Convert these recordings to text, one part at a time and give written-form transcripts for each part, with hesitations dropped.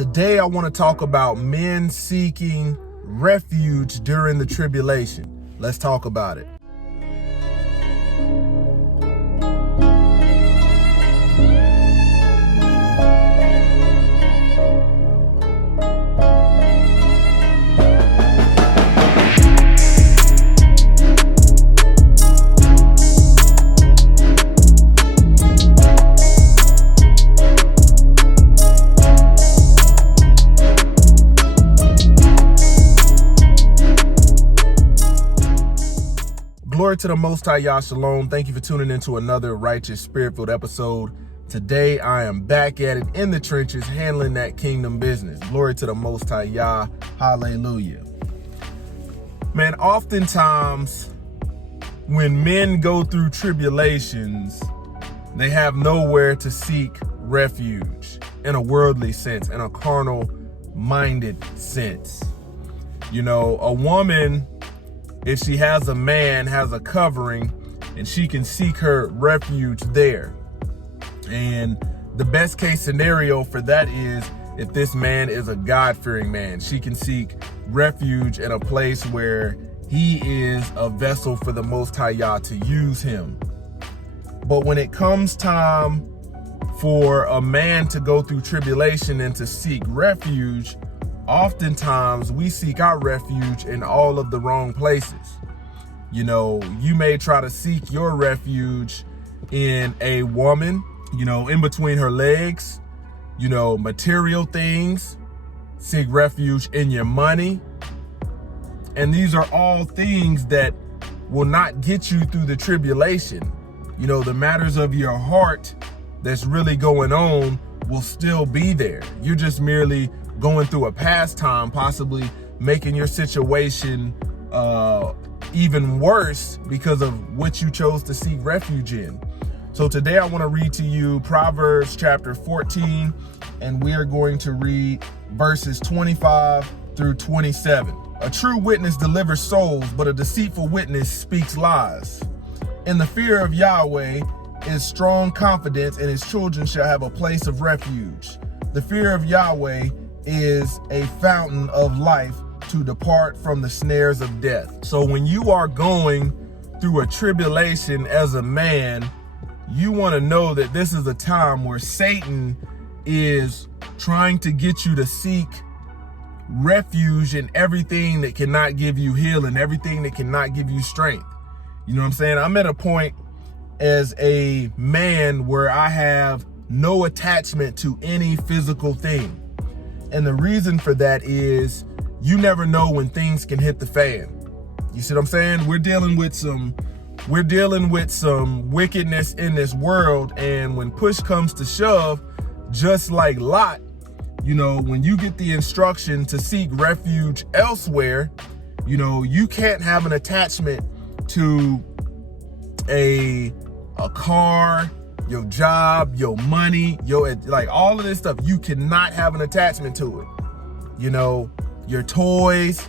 Today, I want to talk about men seeking refuge during the tribulation. Let's talk about it. Glory to the Most High, Yah Shalom. Thank you for tuning into another righteous, spirit-filled episode. Today, I am back at it in the trenches, handling that kingdom business. Glory to the Most High, Yah. Hallelujah. Man, oftentimes, when men go through tribulations, they have nowhere to seek refuge in a worldly sense, in a carnal-minded sense. You know, a woman, if she has a man, has a covering, and she can seek her refuge there. And the best case scenario for that is if this man is a God-fearing man. She can seek refuge in a place where he is a vessel for the Most High Yah to use him. But when it comes time for a man to go through tribulation and to seek refuge, oftentimes we seek our refuge in all of the wrong places. You know, you may try to seek your refuge in a woman, you know, in between her legs, you know, material things, seek refuge in your money. And these are all things that will not get you through the tribulation. You know, the matters of your heart that's really going on will still be there. You're just merely going through a pastime, possibly making your situation even worse because of what you chose to seek refuge in. So today I want to read to you Proverbs chapter 14, and we are going to read verses 25 through 27. A true witness delivers souls, but a deceitful witness speaks lies. In the fear of Yahweh is strong confidence, and his children shall have a place of refuge. The fear of Yahweh is a fountain of life to depart from the snares of death. So when you are going through a tribulation as a man, you want to know that this is a time where Satan is trying to get you to seek refuge in everything that cannot give you healing, everything that cannot give you strength. You know what I'm saying? I'm at a point as a man where I have no attachment to any physical thing. And the reason for that is you never know when things can hit the fan. You see what I'm saying? We're dealing with some wickedness in this world. And when push comes to shove, just like Lot, you know, when you get the instruction to seek refuge elsewhere, you know, you can't have an attachment to a car, your job, your money, like all of this stuff. You cannot have an attachment to it. You know, your toys,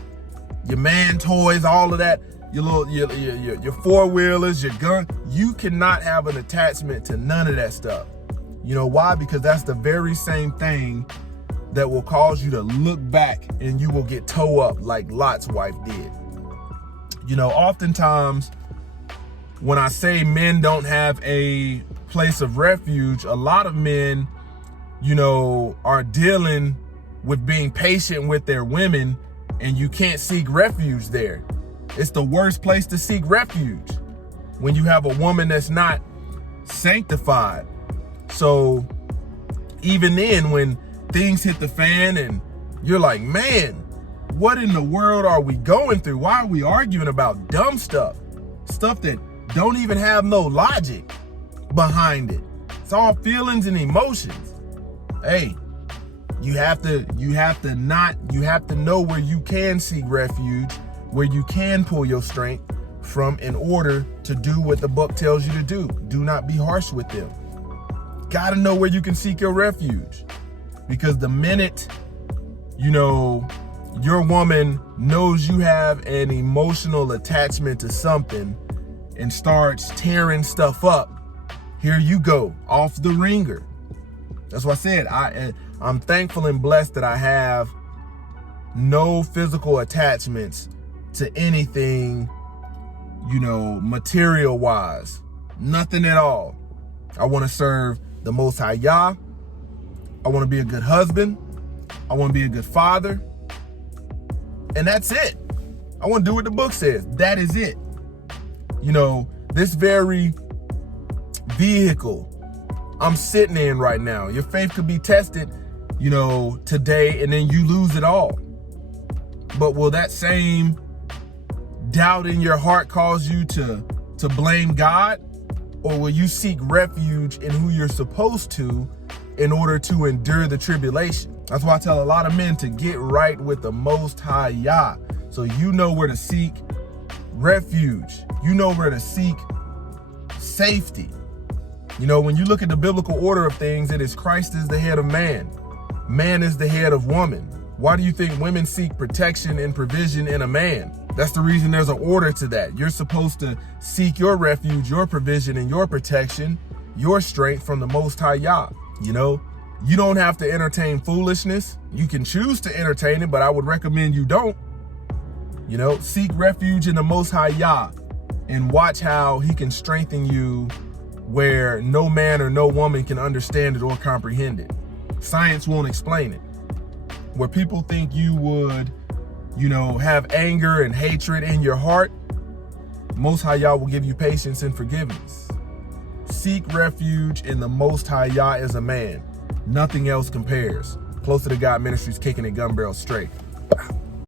your man toys, all of that, your four-wheelers, your gun. You cannot have an attachment to none of that stuff. You know why? Because that's the very same thing that will cause you to look back and you will get toe up like Lot's wife did. You know, oftentimes when I say men don't have a place of refuge, a lot of men, you know, are dealing with being patient with their women, and you can't seek refuge there. It's the worst place to seek refuge when you have a woman that's not sanctified. So even then, when things hit the fan and you're like, man, what in the world are we going through? Why are we arguing about dumb stuff that don't even have no logic behind it? It's all feelings and emotions. Hey, you have to know where you can seek refuge, where you can pull your strength from in order to do what the book tells you to do. Do not be harsh with them. Gotta know where you can seek your refuge. Because the minute, you know, your woman knows you have an emotional attachment to something and starts tearing stuff up, here you go, off the ringer. That's what I said. I'm thankful and blessed that I have no physical attachments to anything, material wise. Nothing at all. I want to serve the Most High Yah. I want to be a good husband. I want to be a good father. And that's it. I want to do what the book says. That is it. This very vehicle I'm sitting in right now, your faith could be tested, today, and then you lose it all. But will that same doubt in your heart cause you to blame God? Or will you seek refuge in who you're supposed to in order to endure the tribulation? That's why I tell a lot of men to get right with the Most High Yah. So you know where to seek refuge. You know where to seek safety. When you look at the biblical order of things, it is Christ is the head of man. Man is the head of woman. Why do you think women seek protection and provision in a man? That's the reason there's an order to that. You're supposed to seek your refuge, your provision, and your protection, your strength from the Most High Yah. You don't have to entertain foolishness. You can choose to entertain it, but I would recommend you don't. Seek refuge in the Most High Yah and watch how he can strengthen you where no man or no woman can understand it or comprehend it. Science won't explain it. Where people think you would, have anger and hatred in your heart, Most High Yah will give you patience and forgiveness. Seek refuge in the Most High Yah as a man. Nothing else compares. Closer to God Ministries, kicking it gun barrel straight.